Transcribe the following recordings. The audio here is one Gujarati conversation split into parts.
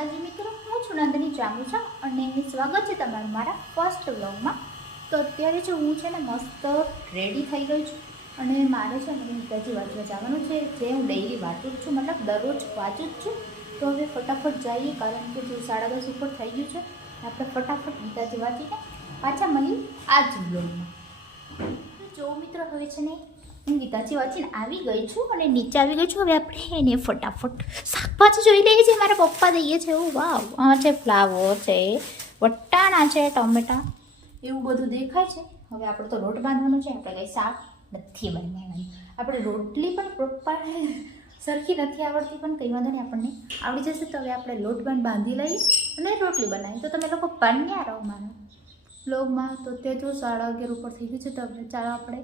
માતાજી મિત્રો, હું છું નંદની ચામુચા અને સ્વાગત છે તમારું મારા ફર્સ્ટ વ્લોગમાં. તો અત્યારે જો હું છે ને મસ્ત રેડી થઈ ગઈ છું અને મારે છે ને ગીતાજી વાંચવા જવાનું છે, જે હું ડેઈલી વાંચું જ છું, મતલબ દરરોજ વાંચું જ છું. તો હવે ફટાફટ જઈએ, કારણ કે જો 10:30 ઉપર થઈ ગયું છે. આપણે ફટાફટ ગીતાજી વાંચીને પાછા મળીએ આ જ વ્લોગમાં. જો મિત્રો, હવે છે ને હું ગીતાજી વાંચીને આવી ગઈ છું અને નીચે આવી ગઈ છું. હવે આપણે એને ફટાફટ શાકભાજી જોઈ લઈએ છીએ. મારા પપ્પા દઈએ છે. ઓ વાવ, આ છે ફ્લાવર છે, વટાણા છે, ટમેટા, એવું બધું દેખાય છે. હવે આપણે તો લોટ બાંધવાનો છે. આપણે કંઈ શાક નથી બનાવવાની. આપણે રોટલી પણ પપ્પા સરખી નથી આવડતી, પણ કંઈ વાંધો નહીં, આપણને આવડી જશે. તો હવે આપણે લોટ બાંધી લઈએ અને રોટલી બનાવીએ. તો તમે લોકો બન્યા રહો માનો વ્લોગમાં. તો તે જો 11:30 ઉપર થઈ ગયું છે. તો હવે ચાલો આપણે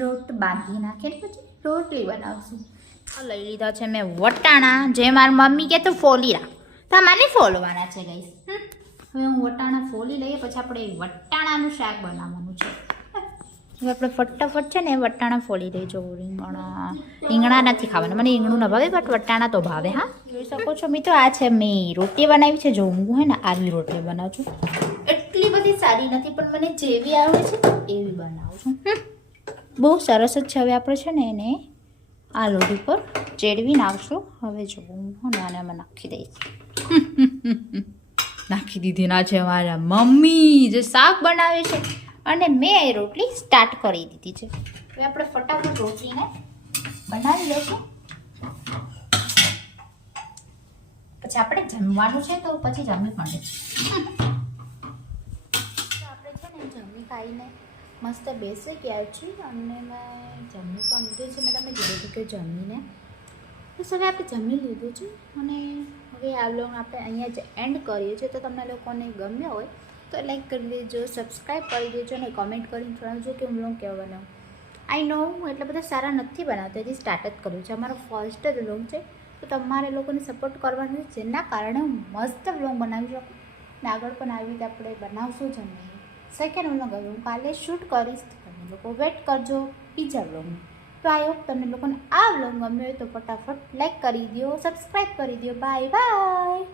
લોટ બાંધી નાખીએ, પછી રોટલી બનાવશું. લઈ લીધા છે મેં વટાણા, જે મારી મમ્મી કે તો ફોલી રાખ, તમારે ફોલવાના છે ગાઈસ. હવે હું વટાણા ફોલી લઈએ, પછી આપણે વટાણાનું શાક બનાવવાનું છે. હવે આપણે ફટાફટ છે ને વટાણા ફોલી લઈજો. રીંગણા નથી ખાવાના, મને રીંગણું ન ભાવે, બટ વટાણા તો ભાવે. હા, જોઈ શકો છો મિત્રો, આ છે મેં રોટલી બનાવી છે. જો હું હોય ને આવી રોટલી બનાવું છું. એટલી બધી સારી નથી, પણ મને જેવી આવડે છે એવી બનાવું છું. બહુ સરસ જ છે. હવે આપણે છે ને એને આ લોટ ઉપર ચેડવી નાખશું. હવે જો હું આને આમાં નાખી દઈશ. નાખી દીધી ના છે મારા મમ્મી, જે શાક બનાવે છે, અને મેં એ રોટલી સ્ટાર્ટ કરી દીધી છે. હવે આપણે ફટાફટ રોટલીને બનાવી લઈશું. પછી આપણે જમવાનું છે, તો પછી જમી પણ લઈશું. આપણે છે ને જમી ખાઈને મસ્ત બેસી ગયા છીએ અને મેં જમી પણ લીધું છે. મેં તમને કીધું હતું કે જમીને બસ હવે આપણે જમી લીધું છે. અને હવે આ વ્લોગ આપણે અહીંયા જ એન્ડ કરીએ છીએ. તો તમને લોકોને ગમ્યો હોય તો લાઈક કરી દેજો, સબસ્ક્રાઈબ કરી દેજો અને કમેન્ટ કરીને જણાવજો કે હું વ્લોગ કેવો બનાવું. આઈ નો હું એટલા બધા સારા નથી બનાવતા, હજી સ્ટાર્ટ જ કર્યું છે. અમારો ફર્સ્ટ જ વ્લોગ છે, તો તમારે લોકોને સપોર્ટ કરવાનું છે, જેના કારણે હું મસ્ત વ્લોગ બનાવી શકું. અને આગળ પણ આવી રીતે આપણે બનાવશું જ નહીં. સેકન્ડ વ્લોગ હવે હું કાલે શૂટ કરીશ. તમે લોકો વેટ કરજો બીજા વ્લોગમાં. તો આઈ હોપ તમને લોકોને આ વ્લોગ ગમ્યો હોય તો ફટાફટ લાઈક કરી દો, સબસ્ક્રાઈબ કરી દો. Bye bye.